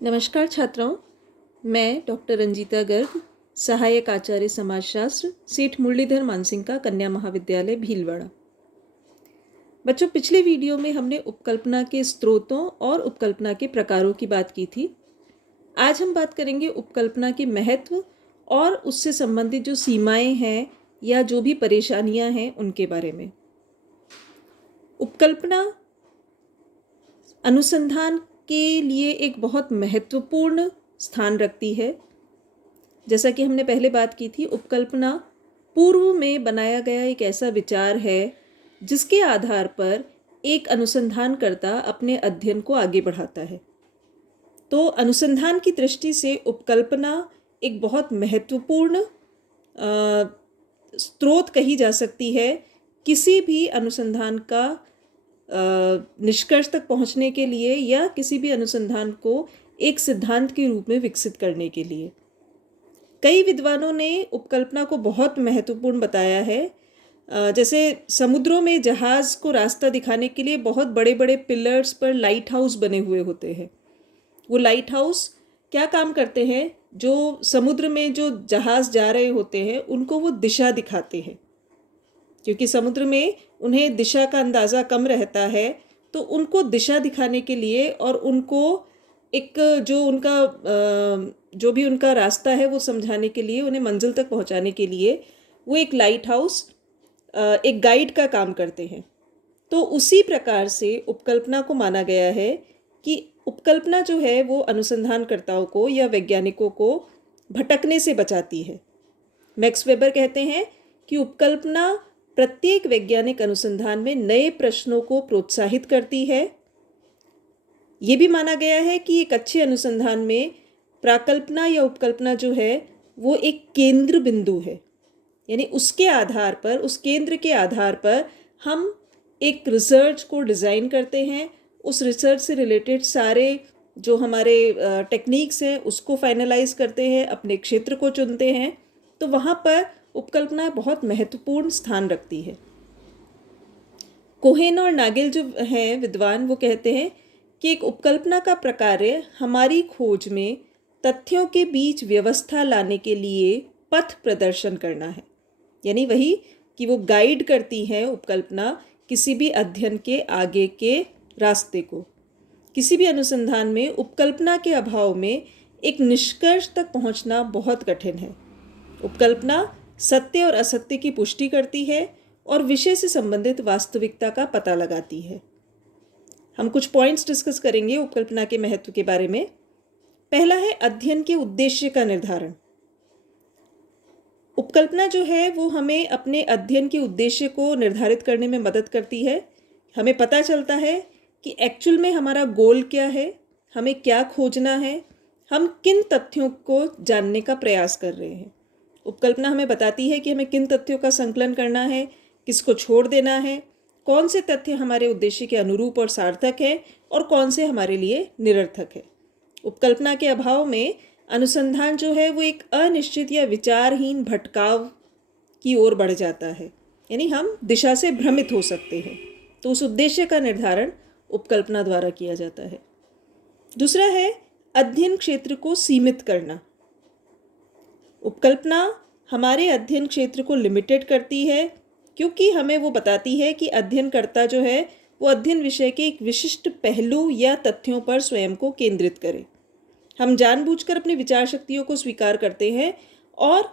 नमस्कार छात्रों, मैं डॉक्टर रंजीता गर्ग, सहायक आचार्य समाजशास्त्र, सेठ मुरलीधर मानसिंह का कन्या महाविद्यालय भीलवाड़ा। बच्चों, पिछले वीडियो में हमने उपकल्पना के स्रोतों और उपकल्पना के प्रकारों की बात की थी। आज हम बात करेंगे उपकल्पना के महत्व और उससे संबंधित जो सीमाएं हैं या जो भी परेशानियां हैं उनके बारे में। उपकल्पना अनुसंधान के लिए एक बहुत महत्वपूर्ण स्थान रखती है। जैसा कि हमने पहले बात की थी, उपकल्पना पूर्व में बनाया गया एक ऐसा विचार है जिसके आधार पर एक अनुसंधानकर्ता अपने अध्ययन को आगे बढ़ाता है। तो अनुसंधान की दृष्टि से उपकल्पना एक बहुत महत्वपूर्ण स्रोत कही जा सकती है किसी भी अनुसंधान का निष्कर्ष तक पहुंचने के लिए या किसी भी अनुसंधान को एक सिद्धांत के रूप में विकसित करने के लिए। कई विद्वानों ने उपकल्पना को बहुत महत्वपूर्ण बताया है। जैसे समुद्रों में जहाज़ को रास्ता दिखाने के लिए बहुत बड़े बड़े पिलर्स पर लाइट हाउस बने हुए होते हैं। वो लाइट हाउस क्या काम करते हैं? जो समुद्र में जो जहाज़ जा रहे होते हैं उनको वो दिशा दिखाते हैं, क्योंकि समुद्र में उन्हें दिशा का अंदाज़ा कम रहता है। तो उनको दिशा दिखाने के लिए और उनको एक जो भी उनका रास्ता है वो समझाने के लिए, उन्हें मंजिल तक पहुंचाने के लिए वो एक लाइट हाउस एक गाइड का काम करते हैं। तो उसी प्रकार से उपकल्पना को माना गया है कि उपकल्पना जो है वो अनुसंधानकर्ताओं को या वैज्ञानिकों को भटकने से बचाती है। मैक्स वेबर कहते हैं कि उपकल्पना प्रत्येक वैज्ञानिक अनुसंधान में नए प्रश्नों को प्रोत्साहित करती है। ये भी माना गया है कि एक अच्छे अनुसंधान में प्राकल्पना या उपकल्पना जो है वो एक केंद्र बिंदु है, यानी उसके आधार पर, उस केंद्र के आधार पर हम एक रिसर्च को डिज़ाइन करते हैं। उस रिसर्च से रिलेटेड सारे जो हमारे टेक्निक्स हैं उसको फाइनलाइज करते हैं, अपने क्षेत्र को चुनते हैं। तो वहाँ पर उपकल्पना बहुत महत्वपूर्ण स्थान रखती है। कोहेन और नागिल जो हैं विद्वान, वो कहते हैं कि एक उपकल्पना का प्रकार्य हमारी खोज में तथ्यों के बीच व्यवस्था लाने के लिए पथ प्रदर्शन करना है। यानी वही कि वो गाइड करती है उपकल्पना किसी भी अध्ययन के आगे के रास्ते को। किसी भी अनुसंधान में उपकल्पना के अभाव में एक निष्कर्ष तक पहुंचना बहुत कठिन है। उपकल्पना सत्य और असत्य की पुष्टि करती है और विषय से संबंधित वास्तविकता का पता लगाती है। हम कुछ पॉइंट्स डिस्कस करेंगे उपकल्पना के महत्व के बारे में। पहला है अध्ययन के उद्देश्य का निर्धारण। उपकल्पना जो है वो हमें अपने अध्ययन के उद्देश्य को निर्धारित करने में मदद करती है। हमें पता चलता है कि एक्चुअल में हमारा गोल क्या है, हमें क्या खोजना है, हम किन तथ्यों को जानने का प्रयास कर रहे हैं। उपकल्पना हमें बताती है कि हमें किन तथ्यों का संकलन करना है, किसको छोड़ देना है, कौन से तथ्य हमारे उद्देश्य के अनुरूप और सार्थक है और कौन से हमारे लिए निरर्थक है। उपकल्पना के अभाव में अनुसंधान जो है वो एक अनिश्चित या विचारहीन भटकाव की ओर बढ़ जाता है, यानी हम दिशा से भ्रमित हो सकते हैं। तो उस उद्देश्य का निर्धारण उपकल्पना द्वारा किया जाता है। दूसरा है अध्ययन क्षेत्र को सीमित करना। उपकल्पना हमारे अध्ययन क्षेत्र को लिमिटेड करती है, क्योंकि हमें वो बताती है कि अध्ययनकर्ता जो है वो अध्ययन विषय के एक विशिष्ट पहलू या तथ्यों पर स्वयं को केंद्रित करे। हम जानबूझकर अपनी विचार शक्तियों को स्वीकार करते हैं और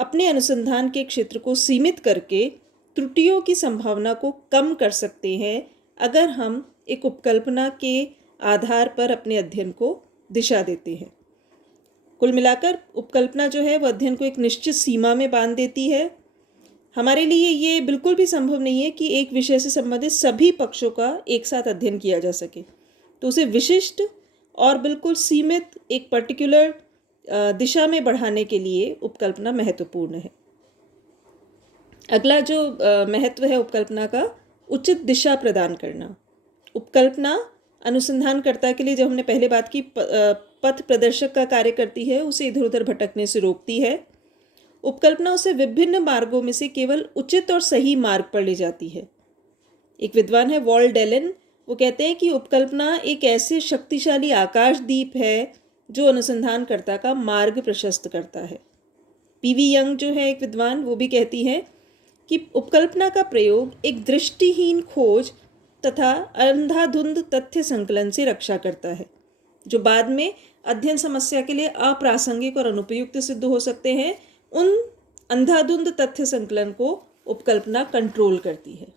अपने अनुसंधान के क्षेत्र को सीमित करके त्रुटियों की संभावना को कम कर सकते हैं अगर हम एक उपकल्पना के आधार पर अपने अध्ययन को दिशा देते हैं। कुल मिलाकर उपकल्पना जो है वो अध्ययन को एक निश्चित सीमा में बांध देती है। हमारे लिए ये बिल्कुल भी संभव नहीं है कि एक विषय से संबंधित सभी पक्षों का एक साथ अध्ययन किया जा सके। तो उसे विशिष्ट और बिल्कुल सीमित एक पर्टिकुलर दिशा में बढ़ाने के लिए उपकल्पना महत्वपूर्ण है। अगला जो महत्व है उपकल्पना का, उचित दिशा प्रदान करना। उपकल्पना अनुसंधानकर्ता के लिए, जो हमने पहले बात की, पथ प्रदर्शक का कार्य करती है, उसे इधर उधर भटकने से रोकती है। उपकल्पना उसे विभिन्न मार्गों में से केवल उचित और सही मार्ग पर ले जाती है। एक विद्वान है वॉल डेलन, वो कहते हैं कि उपकल्पना एक ऐसे शक्तिशाली आकाशदीप है जो अनुसंधानकर्ता का मार्ग प्रशस्त करता है। पीवी यंग जो है एक विद्वान, वो भी कहती है कि उपकल्पना का प्रयोग एक दृष्टिहीन खोज तथा अंधाधुंध तथ्य संकलन से रक्षा करता है, जो बाद में अध्ययन समस्या के लिए अप्रासंगिक और अनुपयुक्त सिद्ध हो सकते हैं। उन अंधाधुंध तथ्य संकलन को उपकल्पना कंट्रोल करती है।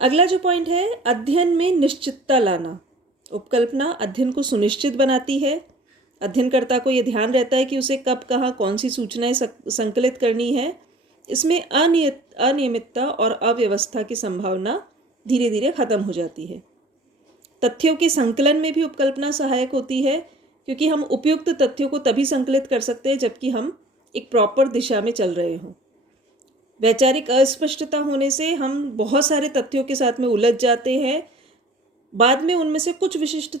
अगला जो पॉइंट है, अध्ययन में निश्चितता लाना। उपकल्पना अध्ययन को सुनिश्चित बनाती है। अध्ययनकर्ता को यह ध्यान रहता है कि उसे कब कहाँ कौन सी सूचनाएं संकलित करनी है। इसमें अनियमितता और अव्यवस्था की संभावना धीरे धीरे खत्म हो जाती है। तथ्यों के संकलन में भी उपकल्पना सहायक होती है, क्योंकि हम उपयुक्त तथ्यों को तभी संकलित कर सकते हैं जबकि हम एक प्रॉपर दिशा में चल रहे हों। वैचारिक अस्पष्टता होने से हम बहुत सारे तथ्यों के साथ में उलझ जाते हैं। बाद में उनमें से कुछ विशिष्ट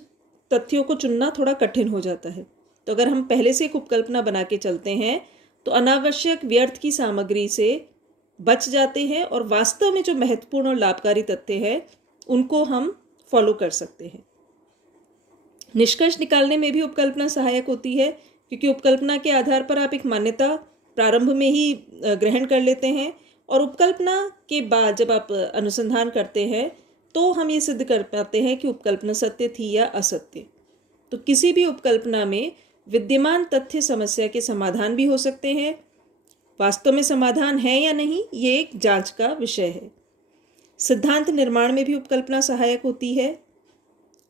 तथ्यों को चुनना थोड़ा कठिन हो जाता है। तो अगर हम पहले से एक उपकल्पना बना के चलते हैं तो अनावश्यक व्यर्थ की सामग्री से बच जाते हैं और वास्तव में जो महत्वपूर्ण और लाभकारी तथ्य हैं उनको हम फॉलो कर सकते हैं। निष्कर्ष निकालने में भी उपकल्पना सहायक होती है, क्योंकि उपकल्पना के आधार पर आप एक मान्यता प्रारंभ में ही ग्रहण कर लेते हैं और उपकल्पना के बाद जब आप अनुसंधान करते हैं तो हम ये सिद्ध कर पाते हैं कि उपकल्पना सत्य थी या असत्य। तो किसी भी उपकल्पना में विद्यमान तथ्य समस्या के समाधान भी हो सकते हैं। वास्तव में समाधान है या नहीं, ये एक जांच का विषय है। सिद्धांत निर्माण में भी उपकल्पना सहायक होती है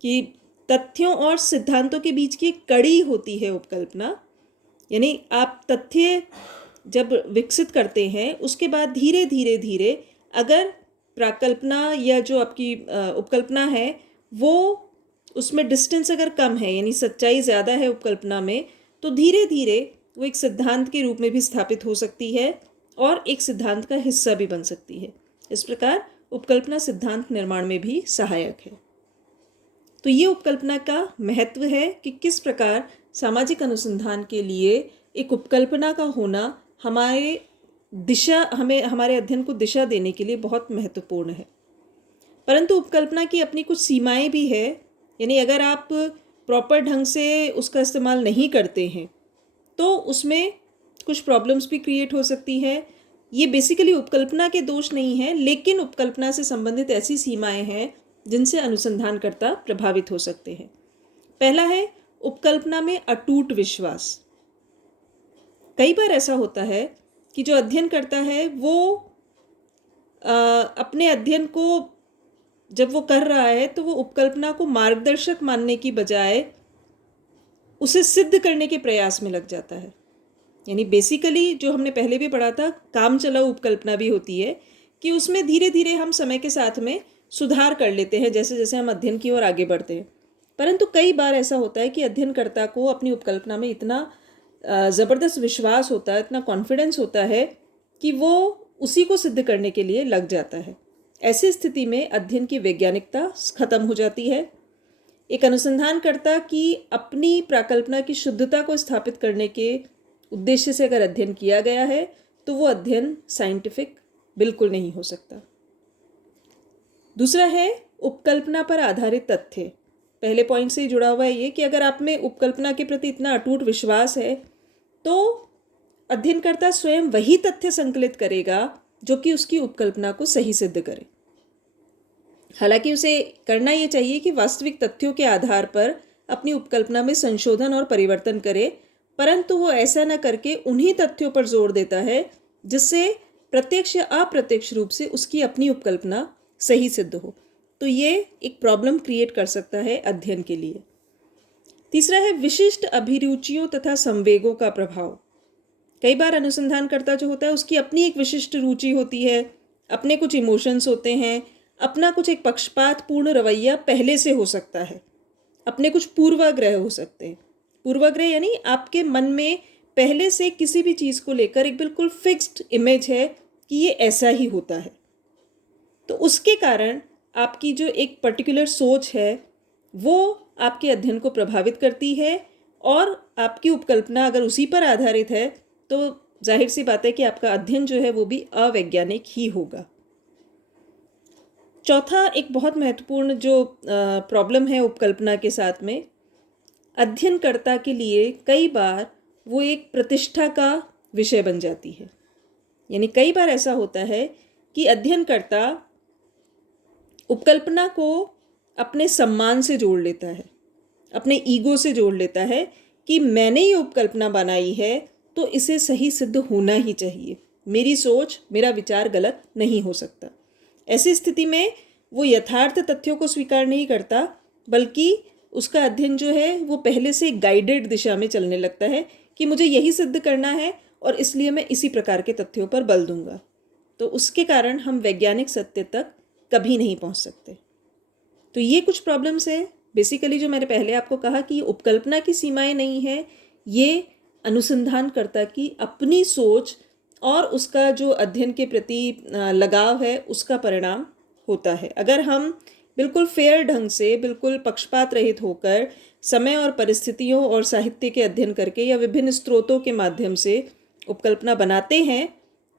कि तथ्यों और सिद्धांतों के बीच की एक कड़ी होती है उपकल्पना। यानी आप तथ्य जब विकसित करते हैं उसके बाद धीरे धीरे धीरे अगर प्राकल्पना या जो आपकी उपकल्पना है वो उसमें डिस्टेंस अगर कम है, यानी सच्चाई ज़्यादा है उपकल्पना में, तो धीरे धीरे वो एक सिद्धांत के रूप में भी स्थापित हो सकती है और एक सिद्धांत का हिस्सा भी बन सकती है। इस प्रकार उपकल्पना सिद्धांत निर्माण में भी सहायक है। तो ये उपकल्पना का महत्व है कि किस प्रकार सामाजिक अनुसंधान के लिए एक उपकल्पना का होना हमें हमारे अध्ययन को दिशा देने के लिए बहुत महत्वपूर्ण है। परंतु उपकल्पना की अपनी कुछ सीमाएं भी है। यानी अगर आप प्रॉपर ढंग से उसका इस्तेमाल नहीं करते हैं तो उसमें कुछ प्रॉब्लम्स भी क्रिएट हो सकती है। ये बेसिकली उपकल्पना के दोष नहीं है, लेकिन उपकल्पना से संबंधित ऐसी सीमाएं हैं जिनसे अनुसंधानकर्ता प्रभावित हो सकते हैं। पहला है उपकल्पना में अटूट विश्वास। कई बार ऐसा होता है कि जो अध्ययन करता है वो अपने अध्ययन को जब वो कर रहा है तो वो उपकल्पना को मार्गदर्शक मानने की बजाय उसे सिद्ध करने के प्रयास में लग जाता है। यानी बेसिकली जो हमने पहले भी पढ़ा था, काम चलाऊ उपकल्पना भी होती है कि उसमें धीरे धीरे हम समय के साथ में सुधार कर लेते हैं जैसे जैसे हम अध्ययन की ओर आगे बढ़ते हैं। परंतु कई बार ऐसा होता है कि अध्ययनकर्ता को अपनी उपकल्पना में इतना ज़बरदस्त विश्वास होता है, इतना कॉन्फिडेंस होता है कि वो उसी को सिद्ध करने के लिए लग जाता है। ऐसी स्थिति में अध्ययन की वैज्ञानिकता खत्म हो जाती है। एक अनुसंधानकर्ता की अपनी प्राकल्पना की शुद्धता को स्थापित करने के उद्देश्य से अगर अध्ययन किया गया है तो वो अध्ययन साइंटिफिक बिल्कुल नहीं हो सकता। दूसरा है उपकल्पना पर आधारित तथ्य। पहले पॉइंट से ही जुड़ा हुआ है ये कि अगर आप में उपकल्पना के प्रति इतना अटूट विश्वास है तो अध्ययनकर्ता स्वयं वही तथ्य संकलित करेगा जो कि उसकी उपकल्पना को सही सिद्ध करे। हालांकि उसे करना ये चाहिए कि वास्तविक तथ्यों के आधार पर अपनी उपकल्पना में संशोधन और परिवर्तन करे, परंतु वो ऐसा न करके उन्हीं तथ्यों पर जोर देता है जिससे प्रत्यक्ष या अप्रत्यक्ष रूप से उसकी अपनी उपकल्पना सही सिद्ध हो। तो ये एक प्रॉब्लम क्रिएट कर सकता है अध्ययन के लिए। तीसरा है विशिष्ट अभिरुचियों तथा संवेगों का प्रभाव। कई बार अनुसंधानकर्ता जो होता है उसकी अपनी एक विशिष्ट रुचि होती है, अपने कुछ इमोशंस होते हैं, अपना कुछ एक पक्षपातपूर्ण रवैया पहले से हो सकता है, अपने कुछ पूर्वाग्रह हो सकते हैं। पूर्वाग्रह यानी आपके मन में पहले से किसी भी चीज़ को लेकर एक बिल्कुल फिक्स्ड इमेज है कि ये ऐसा ही होता है। तो उसके कारण आपकी जो एक पर्टिकुलर सोच है वो आपके अध्ययन को प्रभावित करती है और आपकी उपकल्पना अगर उसी पर आधारित है तो जाहिर सी बात है कि आपका अध्ययन जो है वो भी अवैज्ञानिक ही होगा। चौथा एक बहुत महत्वपूर्ण जो प्रॉब्लम है उपकल्पना के साथ में, अध्ययनकर्ता के लिए कई बार वो एक प्रतिष्ठा का विषय बन जाती है। यानी कई बार ऐसा होता है कि अध्ययनकर्ता उपकल्पना को अपने सम्मान से जोड़ लेता है, अपने ईगो से जोड़ लेता है कि मैंने ये उपकल्पना बनाई है तो इसे सही सिद्ध होना ही चाहिए, मेरी सोच मेरा विचार गलत नहीं हो सकता। ऐसी स्थिति में वो यथार्थ तथ्यों को स्वीकार नहीं करता, बल्कि उसका अध्ययन जो है वो पहले से गाइडेड दिशा में चलने लगता है कि मुझे यही सिद्ध करना है और इसलिए मैं इसी प्रकार के तथ्यों पर बल दूंगा। तो उसके कारण हम वैज्ञानिक सत्य तक कभी नहीं पहुंच सकते। तो ये कुछ प्रॉब्लम्स हैं बेसिकली, जो मैंने पहले आपको कहा कि उपकल्पना की सीमाएं नहीं है, ये अनुसंधानकर्ता की अपनी सोच और उसका जो अध्ययन के प्रति लगाव है उसका परिणाम होता है। अगर हम बिल्कुल फेयर ढंग से, बिल्कुल पक्षपात रहित होकर समय और परिस्थितियों और साहित्य के अध्ययन करके या विभिन्न स्रोतों के माध्यम से उपकल्पना बनाते हैं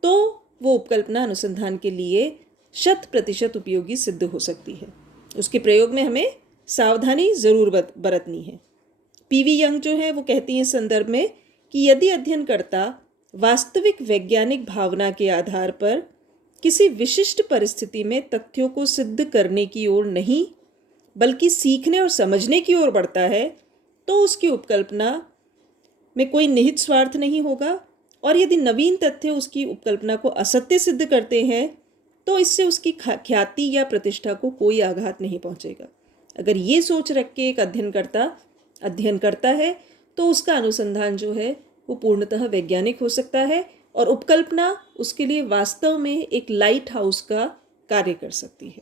तो वो उपकल्पना अनुसंधान के लिए 100% उपयोगी सिद्ध हो सकती है। उसके प्रयोग में हमें सावधानी ज़रूर बरतनी है। पीवी यंग जो है वो कहती हैं इस संदर्भ में कि यदि अध्ययनकर्ता वास्तविक वैज्ञानिक भावना के आधार पर किसी विशिष्ट परिस्थिति में तथ्यों को सिद्ध करने की ओर नहीं बल्कि सीखने और समझने की ओर बढ़ता है तो उसकी उपकल्पना में कोई निहित स्वार्थ नहीं होगा, और यदि नवीन तथ्य उसकी उपकल्पना को असत्य सिद्ध करते हैं तो इससे उसकी ख्याति या प्रतिष्ठा को कोई आघात नहीं पहुंचेगा। अगर ये सोच रख के एक अध्ययनकर्ता अध्ययन करता है तो उसका अनुसंधान जो है वो पूर्णतः वैज्ञानिक हो सकता है और उपकल्पना उसके लिए वास्तव में एक लाइट हाउस का कार्य कर सकती है।